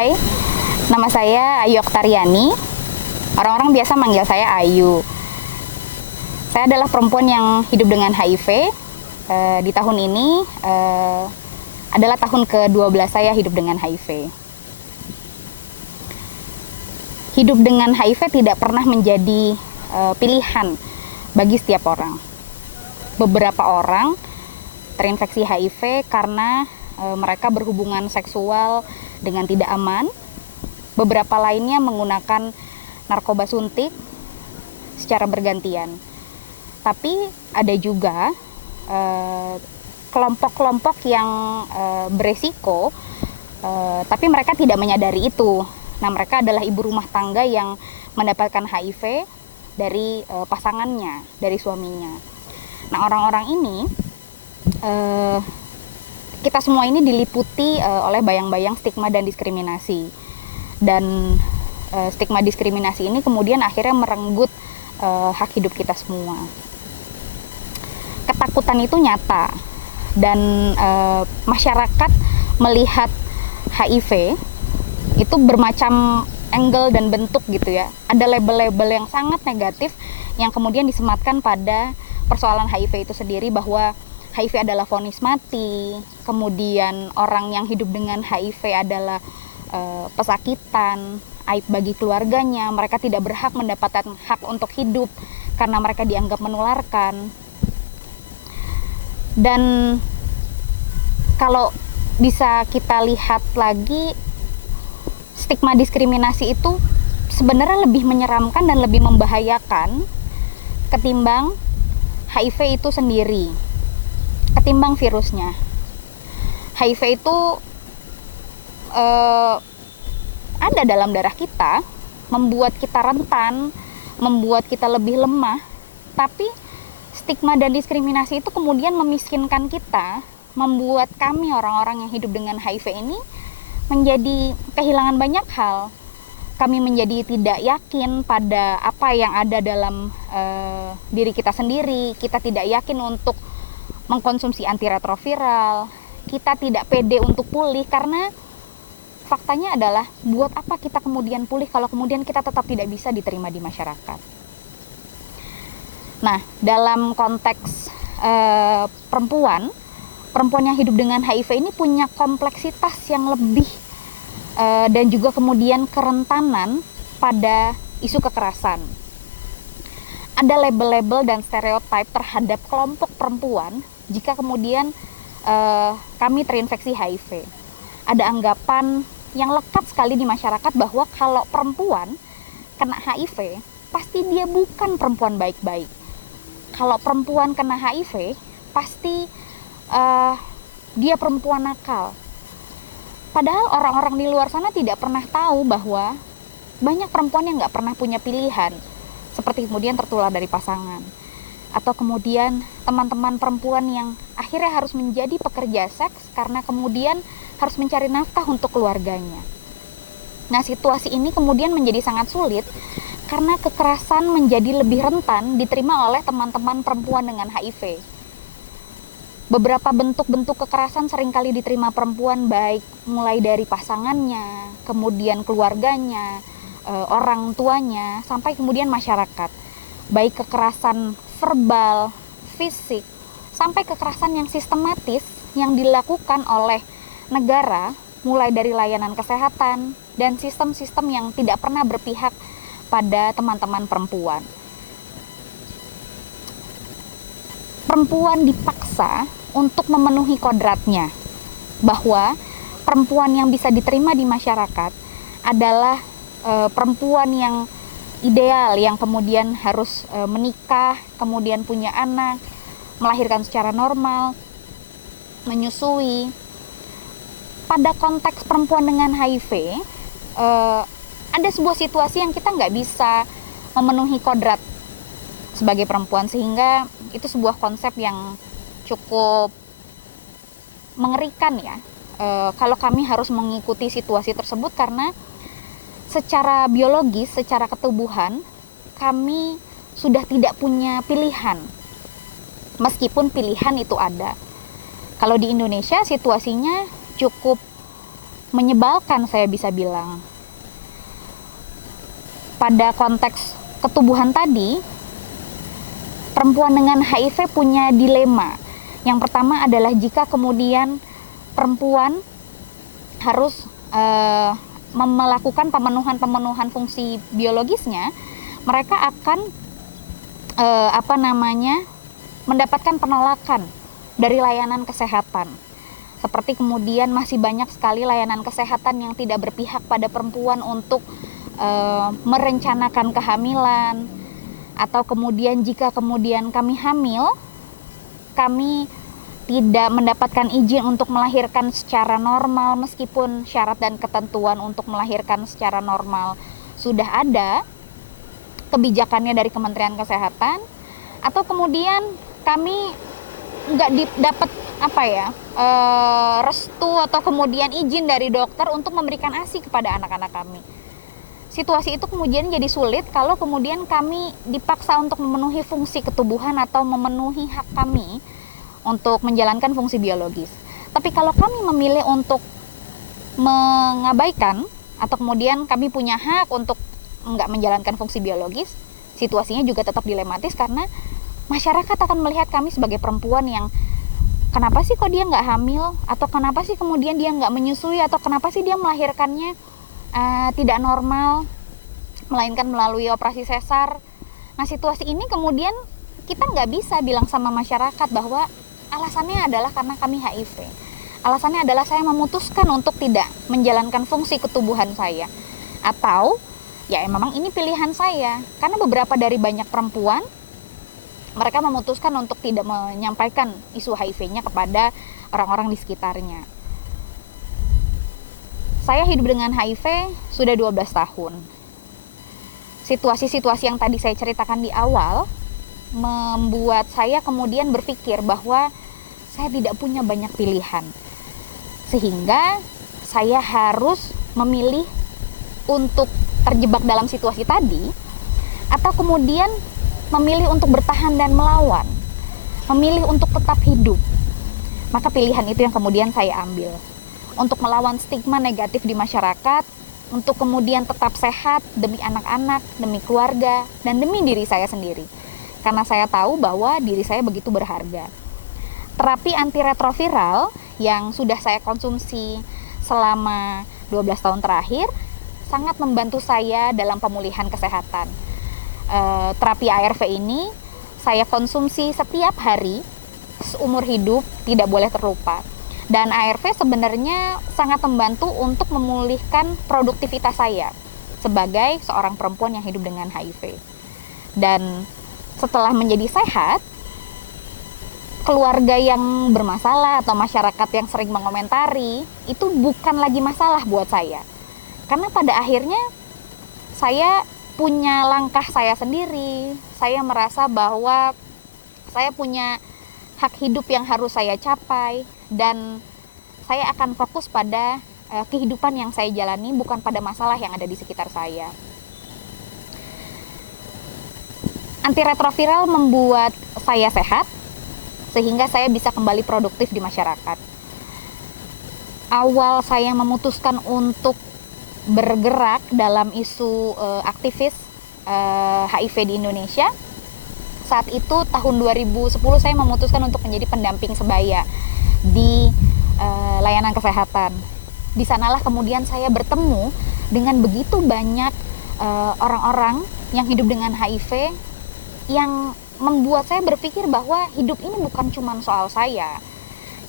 Hai, nama saya Ayu Oktariani. Orang-orang biasa manggil saya Ayu. Saya adalah perempuan yang hidup dengan HIV. Di tahun ini adalah tahun ke-12 saya hidup dengan HIV. Hidup dengan HIV tidak pernah menjadi pilihan bagi setiap orang. Beberapa orang terinfeksi HIV karena mereka berhubungan seksual dengan tidak aman. Beberapa lainnya menggunakan narkoba suntik secara bergantian. Tapi ada juga kelompok-kelompok yang beresiko, tapi mereka tidak menyadari itu. Nah, mereka adalah ibu rumah tangga yang mendapatkan HIV dari pasangannya, dari suaminya. Nah, orang-orang ini kita semua ini diliputi oleh bayang-bayang stigma dan diskriminasi. Dan stigma diskriminasi ini kemudian akhirnya merenggut hak hidup kita semua. Ketakutan itu nyata, dan masyarakat melihat HIV itu bermacam angle dan bentuk gitu ya. Ada label-label yang sangat negatif yang kemudian disematkan pada persoalan HIV itu sendiri, bahwa HIV adalah vonis mati, kemudian orang yang hidup dengan HIV adalah pesakitan, aib bagi keluarganya, mereka tidak berhak mendapatkan hak untuk hidup karena mereka dianggap menularkan. Dan kalau bisa kita lihat lagi, stigma diskriminasi itu sebenarnya lebih menyeramkan dan lebih membahayakan ketimbang HIV itu sendiri, ketimbang virusnya. HIV itu ada dalam darah kita, membuat kita rentan, membuat kita lebih lemah, tapi stigma dan diskriminasi itu kemudian memiskinkan kita, membuat kami orang-orang yang hidup dengan HIV ini menjadi kehilangan banyak hal. Kami menjadi tidak yakin pada apa yang ada dalam diri kita sendiri. Kita tidak yakin untuk mengkonsumsi antiretroviral. Kita tidak pede untuk pulih karena faktanya adalah buat apa kita kemudian pulih kalau kemudian kita tetap tidak bisa diterima di masyarakat. Nah, dalam konteks perempuan yang hidup dengan HIV ini punya kompleksitas yang lebih dan juga kemudian kerentanan pada isu kekerasan. Ada label-label dan stereotip terhadap kelompok perempuan jika kemudian kami terinfeksi HIV. Ada anggapan yang lekat sekali di masyarakat bahwa kalau perempuan kena HIV, pasti dia bukan perempuan baik-baik. Kalau perempuan kena HIV, pasti dia perempuan nakal. Padahal orang-orang di luar sana tidak pernah tahu bahwa banyak perempuan yang nggak pernah punya pilihan, seperti kemudian tertular dari pasangan, atau kemudian teman-teman perempuan yang akhirnya harus menjadi pekerja seks karena kemudian harus mencari nafkah untuk keluarganya. Nah, situasi ini kemudian menjadi sangat sulit karena kekerasan menjadi lebih rentan diterima oleh teman-teman perempuan dengan HIV. Beberapa bentuk-bentuk kekerasan seringkali diterima perempuan, baik mulai dari pasangannya, kemudian keluarganya, orang tuanya, sampai kemudian masyarakat. Baik kekerasan verbal, fisik, sampai kekerasan yang sistematis yang dilakukan oleh negara, mulai dari layanan kesehatan dan sistem-sistem yang tidak pernah berpihak pada teman-teman perempuan. Perempuan dipaksa untuk memenuhi kodratnya, bahwa perempuan yang bisa diterima di masyarakat adalah perempuan yang ideal, yang kemudian harus menikah, kemudian punya anak, melahirkan secara normal, menyusui. Pada konteks perempuan dengan HIV, ada sebuah situasi yang kita nggak bisa memenuhi kodrat sebagai perempuan, sehingga itu sebuah konsep yang cukup mengerikan ya, kalau kami harus mengikuti situasi tersebut, karena secara biologis, secara ketubuhan kami sudah tidak punya pilihan, meskipun pilihan itu ada. Kalau di Indonesia situasinya cukup menyebalkan, saya bisa bilang. Pada konteks ketubuhan tadi, perempuan dengan HIV punya dilema. Yang pertama adalah jika kemudian perempuan harus melakukan pemenuhan fungsi biologisnya, mereka akan mendapatkan penolakan dari layanan kesehatan. Seperti kemudian masih banyak sekali layanan kesehatan yang tidak berpihak pada perempuan untuk merencanakan kehamilan, atau kemudian jika kemudian kami hamil, kami tidak mendapatkan izin untuk melahirkan secara normal meskipun syarat dan ketentuan untuk melahirkan secara normal sudah ada kebijakannya dari Kementerian Kesehatan, atau kemudian kami nggak dapat restu atau kemudian izin dari dokter untuk memberikan ASI kepada anak-anak kami. Situasi itu kemudian jadi sulit kalau kemudian kami dipaksa untuk memenuhi fungsi ketubuhan atau memenuhi hak kami untuk menjalankan fungsi biologis. Tapi kalau kami memilih untuk mengabaikan atau kemudian kami punya hak untuk nggak menjalankan fungsi biologis, situasinya juga tetap dilematis karena masyarakat akan melihat kami sebagai perempuan yang kenapa sih kok dia nggak hamil, atau kenapa sih kemudian dia nggak menyusui, atau kenapa sih dia melahirkannya tidak normal, melainkan melalui operasi sesar. Nah, situasi ini kemudian kita nggak bisa bilang sama masyarakat bahwa alasannya adalah karena kami HIV. Alasannya adalah saya memutuskan untuk tidak menjalankan fungsi ketubuhan saya. Atau ya memang ini pilihan saya. Karena beberapa dari banyak perempuan, mereka memutuskan untuk tidak menyampaikan isu HIV-nya kepada orang-orang di sekitarnya. Saya hidup dengan HIV sudah 12 tahun. Situasi-situasi yang tadi saya ceritakan di awal membuat saya kemudian berpikir bahwa saya tidak punya banyak pilihan. Sehingga saya harus memilih untuk terjebak dalam situasi tadi, atau kemudian memilih untuk bertahan dan melawan, memilih untuk tetap hidup. Maka pilihan itu yang kemudian saya ambil. Untuk melawan stigma negatif di masyarakat, untuk kemudian tetap sehat demi anak-anak, demi keluarga, dan demi diri saya sendiri. Karena saya tahu bahwa diri saya begitu berharga. Terapi antiretroviral yang sudah saya konsumsi selama 12 tahun terakhir sangat membantu saya dalam pemulihan kesehatan. Terapi ARV ini saya konsumsi setiap hari seumur hidup, tidak boleh terlupa. Dan ARV sebenarnya sangat membantu untuk memulihkan produktivitas saya sebagai seorang perempuan yang hidup dengan HIV. Dan setelah menjadi sehat, keluarga yang bermasalah atau masyarakat yang sering mengomentari itu bukan lagi masalah buat saya. Karena pada akhirnya saya punya langkah saya sendiri. Saya merasa bahwa saya punya hak hidup yang harus saya capai, dan saya akan fokus pada kehidupan yang saya jalani, bukan pada masalah yang ada di sekitar saya. Antiretroviral membuat saya sehat, sehingga saya bisa kembali produktif di masyarakat. Awal saya memutuskan untuk bergerak dalam isu aktivis HIV di Indonesia, saat itu tahun 2010 saya memutuskan untuk menjadi pendamping sebaya di layanan kesehatan. Di sanalah kemudian saya bertemu dengan begitu banyak orang-orang yang hidup dengan HIV, yang membuat saya berpikir bahwa hidup ini bukan cuma soal saya.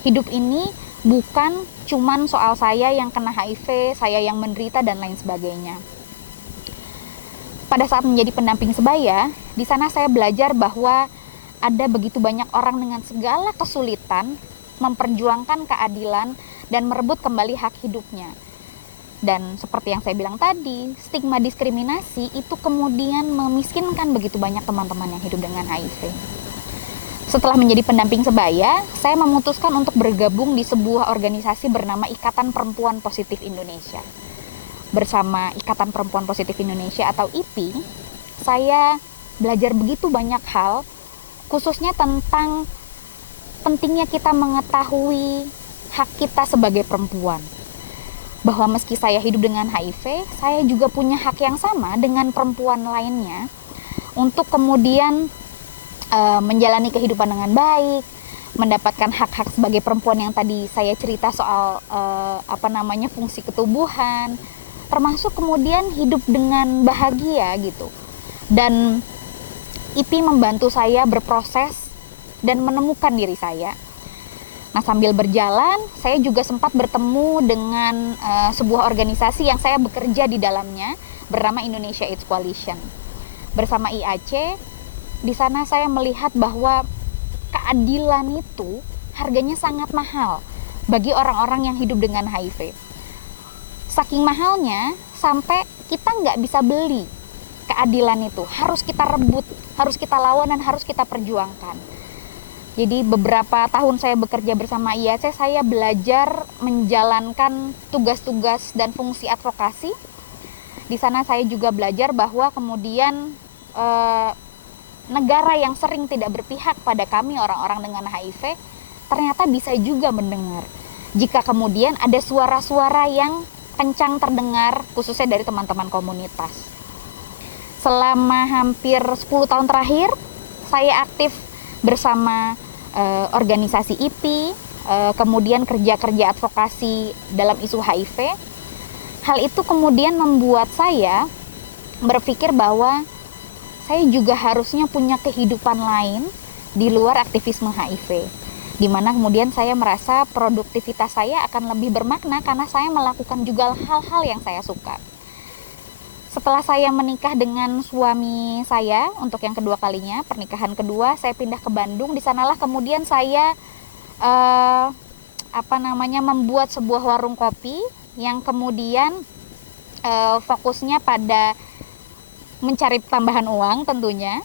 Hidup ini bukan cuma soal saya yang kena HIV, saya yang menderita dan lain sebagainya. Pada saat menjadi pendamping sebaya, di sana saya belajar bahwa ada begitu banyak orang dengan segala kesulitan memperjuangkan keadilan dan merebut kembali hak hidupnya. Dan seperti yang saya bilang tadi, stigma diskriminasi itu kemudian memiskinkan begitu banyak teman-teman yang hidup dengan HIV. Setelah menjadi pendamping sebaya, saya memutuskan untuk bergabung di sebuah organisasi bernama Ikatan Perempuan Positif Indonesia. Bersama Ikatan Perempuan Positif Indonesia atau IPI, saya belajar begitu banyak hal, khususnya tentang pentingnya kita mengetahui hak kita sebagai perempuan. bahwa meski saya hidup dengan HIV, saya juga punya hak yang sama dengan perempuan lainnya untuk kemudian menjalani kehidupan dengan baik, mendapatkan hak-hak sebagai perempuan yang tadi saya cerita soal fungsi ketubuhan, termasuk kemudian hidup dengan bahagia gitu. Dan IPI membantu saya berproses dan menemukan diri saya. Nah, sambil berjalan, saya juga sempat bertemu dengan sebuah organisasi yang saya bekerja di dalamnya, bernama Indonesia AIDS Coalition. Bersama IAC, di sana saya melihat bahwa keadilan itu harganya sangat mahal bagi orang-orang yang hidup dengan HIV. Saking mahalnya, sampai kita nggak bisa beli keadilan itu. Harus kita rebut, harus kita lawan, dan harus kita perjuangkan. Jadi beberapa tahun saya bekerja bersama IAC, saya belajar menjalankan tugas-tugas dan fungsi advokasi. Di sana saya juga belajar bahwa kemudian negara yang sering tidak berpihak pada kami orang-orang dengan HIV ternyata bisa juga mendengar jika kemudian ada suara-suara yang kencang terdengar, khususnya dari teman-teman komunitas. Selama hampir 10 tahun terakhir, saya aktif bersama organisasi IPI, kemudian kerja-kerja advokasi dalam isu HIV. Hal itu kemudian membuat saya berpikir bahwa saya juga harusnya punya kehidupan lain di luar aktivisme HIV, di mana kemudian saya merasa produktivitas saya akan lebih bermakna karena saya melakukan juga hal-hal yang saya suka. Setelah saya menikah dengan suami saya untuk yang kedua kalinya, pernikahan kedua, saya pindah ke Bandung. Di sanalah kemudian saya membuat sebuah warung kopi yang kemudian fokusnya pada mencari tambahan uang tentunya,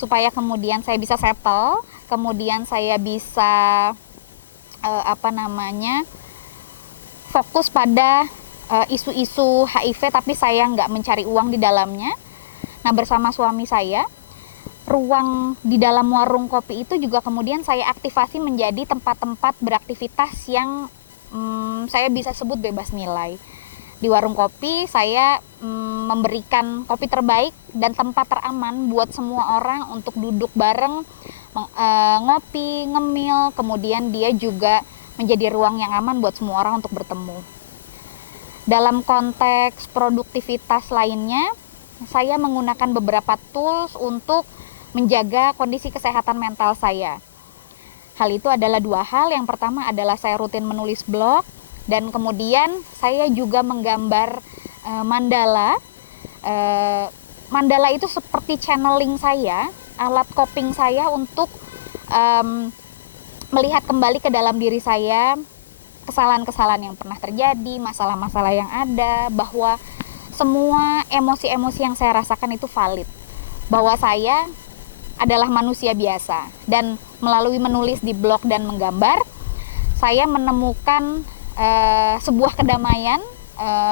supaya kemudian saya bisa settle, kemudian saya bisa fokus pada isu-isu HIV, tapi saya nggak mencari uang di dalamnya. Nah, bersama suami saya, ruang di dalam warung kopi itu juga kemudian saya aktifasi menjadi tempat-tempat beraktivitas yang saya bisa sebut bebas nilai. Di warung kopi saya memberikan kopi terbaik dan tempat teraman buat semua orang untuk duduk bareng, ngopi, ngemil, kemudian dia juga menjadi ruang yang aman buat semua orang untuk bertemu. Dalam konteks produktivitas lainnya, saya menggunakan beberapa tools untuk menjaga kondisi kesehatan mental saya. Hal itu adalah dua hal. Yang pertama adalah saya rutin menulis blog, dan kemudian saya juga menggambar mandala. Mandala itu seperti channeling saya, alat coping saya untuk melihat kembali ke dalam diri saya, kesalahan-kesalahan yang pernah terjadi, masalah-masalah yang ada, bahwa semua emosi-emosi yang saya rasakan itu valid, bahwa saya adalah manusia biasa. Dan melalui menulis di blog dan menggambar, saya menemukan sebuah kedamaian,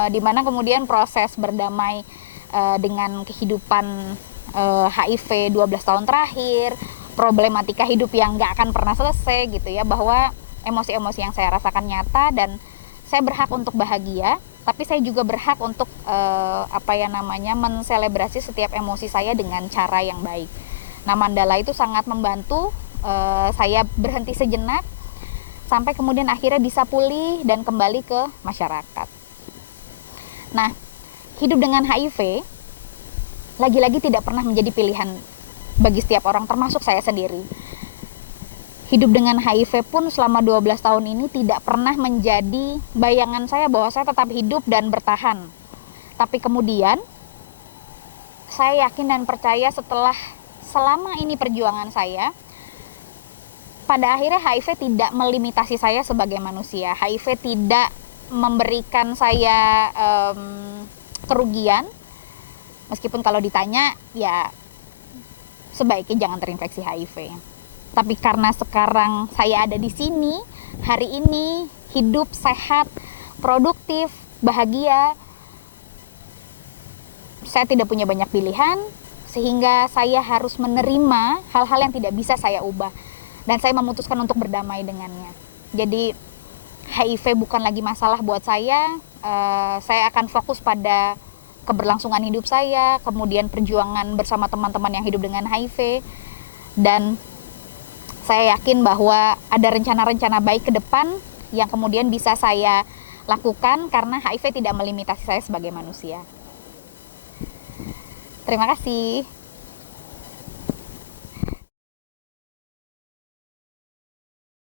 di mana kemudian proses berdamai dengan kehidupan HIV 12 tahun terakhir, problematika hidup yang nggak akan pernah selesai gitu ya, bahwa emosi-emosi yang saya rasakan nyata dan saya berhak untuk bahagia, tapi saya juga berhak untuk menselebrasi setiap emosi saya dengan cara yang baik. Nah, mandala itu sangat membantu saya berhenti sejenak sampai kemudian akhirnya bisa pulih dan kembali ke masyarakat. Nah, hidup dengan HIV lagi-lagi tidak pernah menjadi pilihan bagi setiap orang, termasuk saya sendiri. Hidup dengan HIV pun selama 12 tahun ini tidak pernah menjadi bayangan saya bahwa saya tetap hidup dan bertahan. Tapi kemudian saya yakin dan percaya setelah selama ini perjuangan saya, pada akhirnya HIV tidak melimitasi saya sebagai manusia. HIV tidak memberikan saya kerugian, meskipun kalau ditanya ya sebaiknya jangan terinfeksi HIV. Tapi karena sekarang saya ada di sini, hari ini hidup sehat, produktif, bahagia, saya tidak punya banyak pilihan, sehingga saya harus menerima hal-hal yang tidak bisa saya ubah. Dan saya memutuskan untuk berdamai dengannya. Jadi HIV bukan lagi masalah buat saya, saya akan fokus pada keberlangsungan hidup saya, kemudian perjuangan bersama teman-teman yang hidup dengan HIV, dan saya yakin bahwa ada rencana-rencana baik ke depan yang kemudian bisa saya lakukan karena HIV tidak melimitasi saya sebagai manusia. Terima kasih.